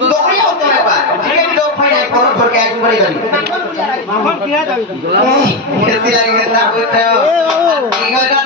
দৌড়িয়া হতো না বা ঠিক তো ফাইন কোন করকে আজ বড়ি করি মাখন কিয়া যাবি এসি লাগে না বুঝছো কি গলা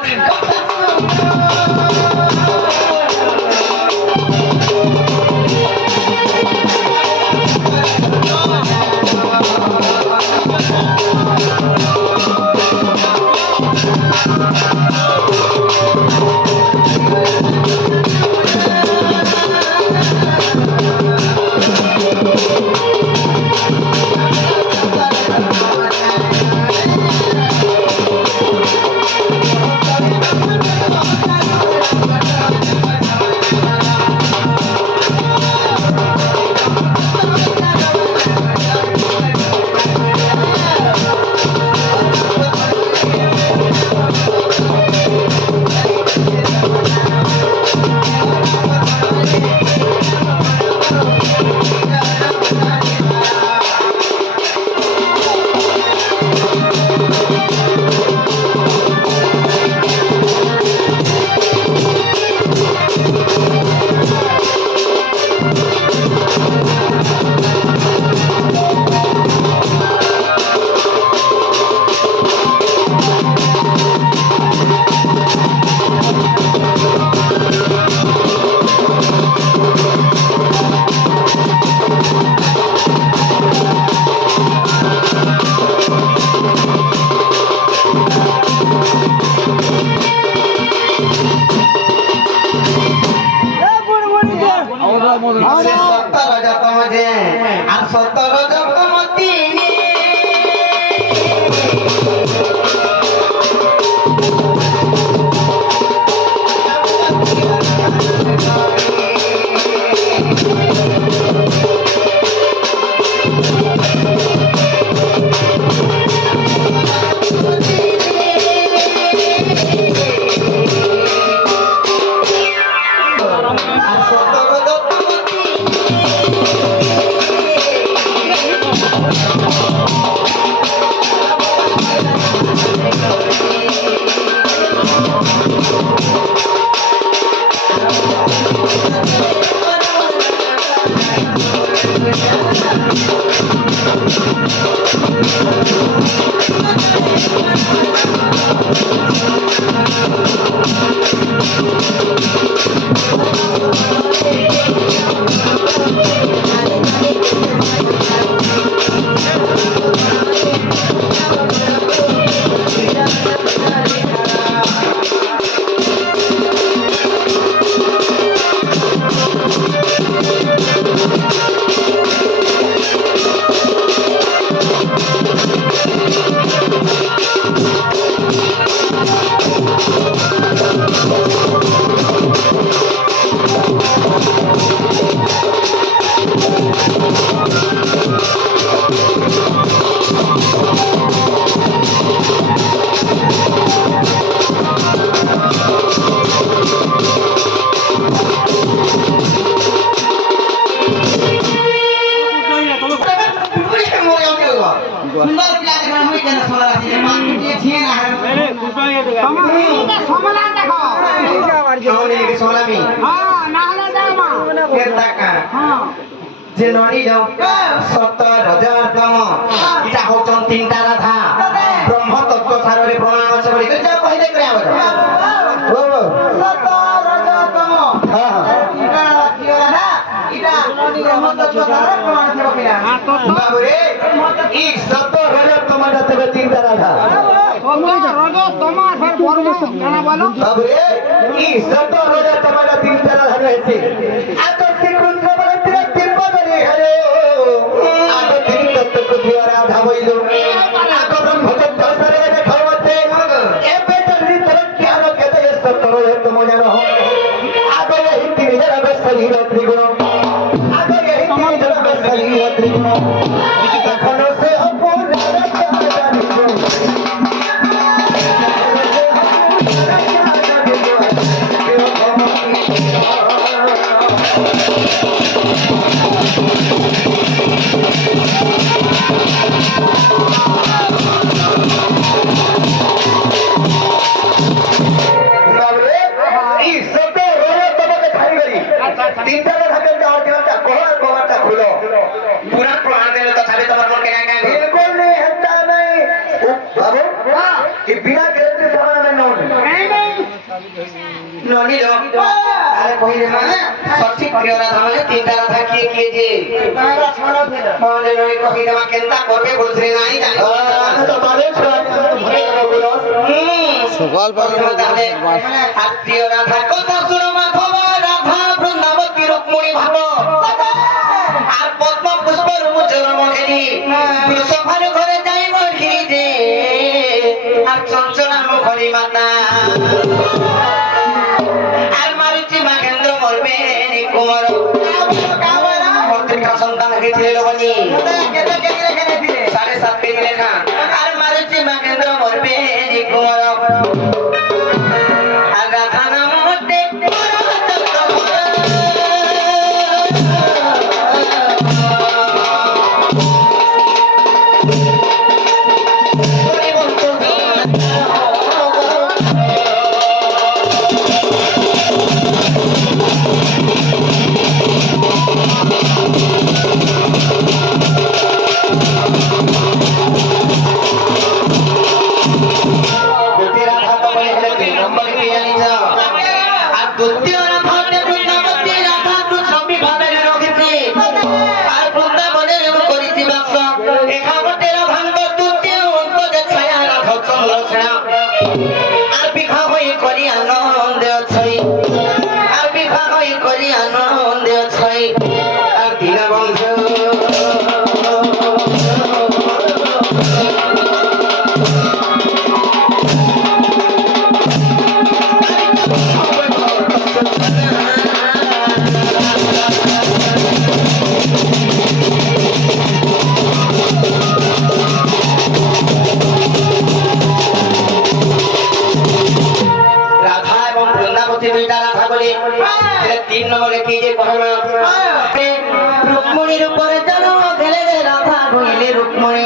সুন্দর পিলা দেখো মুই কেন সোলা আছে পাঁচ মিনিট ছিয়ে না আরে কুটাই দেখো এটা সমলা দেখো এইটা মার যে হলে কি সোলামি হ্যাঁ না হলে দামা কে টাকা হ্যাঁ যে নড়ি যাও 17000 তম এটা হচন তিনটা রাধা ব্রহ্ম তত্ত্ব সাররে প্রমাণ আছে বলি যা কইলে করে আবার ও 17000 তম হ্যাঁ তিনটা রাধা কি রাধা এটা ব্রহ্ম তত্ত্ব সাররে প্রমাণ আছে বলি হ্যাঁ তো বাবু রে ই 17000 তোমার থেকে তিনটা রাধা রজো তোমার ফের বর্ম জানা বলো বাবু রে ই 17000 তোমার তিনটা রাধা রয়েছে এত শ্রীকুঞ্জ বলে তিন বদলে হরে আগ তিন তত্ত্ব কো রাধা বইলো আগ ব্রহ্ম তত্ত্ব সাররে দেখাওতে এবে জলদি তরক কি আলো কেতে 17000 তোম জানো আগ এই তিন জড় শরীর ত্রিগুণ আগ এই তিন জড় শরীর ত্রিগুণ তখন সে অপূর্ণ তিনটা থাকে যাওয়ার দিনটা কোহর কোহরটা কহিলে মানে সঠিক প্রিয় রাধা মানে তিনটা রাধা কে যে মনে নয় কহিলে মা কেনতা করবে বলছে নাই জানি সকাল তাহলে আর প্রিয় রাধা কথা শুনো মাধব রাধা বৃন্দাবতী রুক্মিণী ভাব আর পদ্ম পুষ্প রুমচর মহেরি বৃষভার ঘরে যাইব ঘিরি যে আর চঞ্চলা মুখরি মাতা আর মারুচি মাগেন্দ্র মরবে কুমার প্রত্যেকটা সন্তান গেছিল বলি 7.5 কেজি লেখা আর মারুচি মাগেন্দ্র মরবে কুমার আর রাধা নাম হতে দ্বিতীয় রাধাতে বৃন্দাবতী রাধা কৃষ্ণ বিভাগে রয়েছে আর বৃন্দাবনে করেছি বাস এখানে রাধাঙ্গ তৃতীয় অঙ্ক যে ছায়া রাধা চন্দ্র ছায়া আর বিভা হয়ে করি আনন্দে ছই আর বিভা হয়ে করি আনন্দে ছই আর দীনবন্ধু দুইটা রাধা বলে 3 নম্বরে কি যে কহনা রুক্মিণীর উপরে জানো গেলে রাধা কইলে রুক্মিণী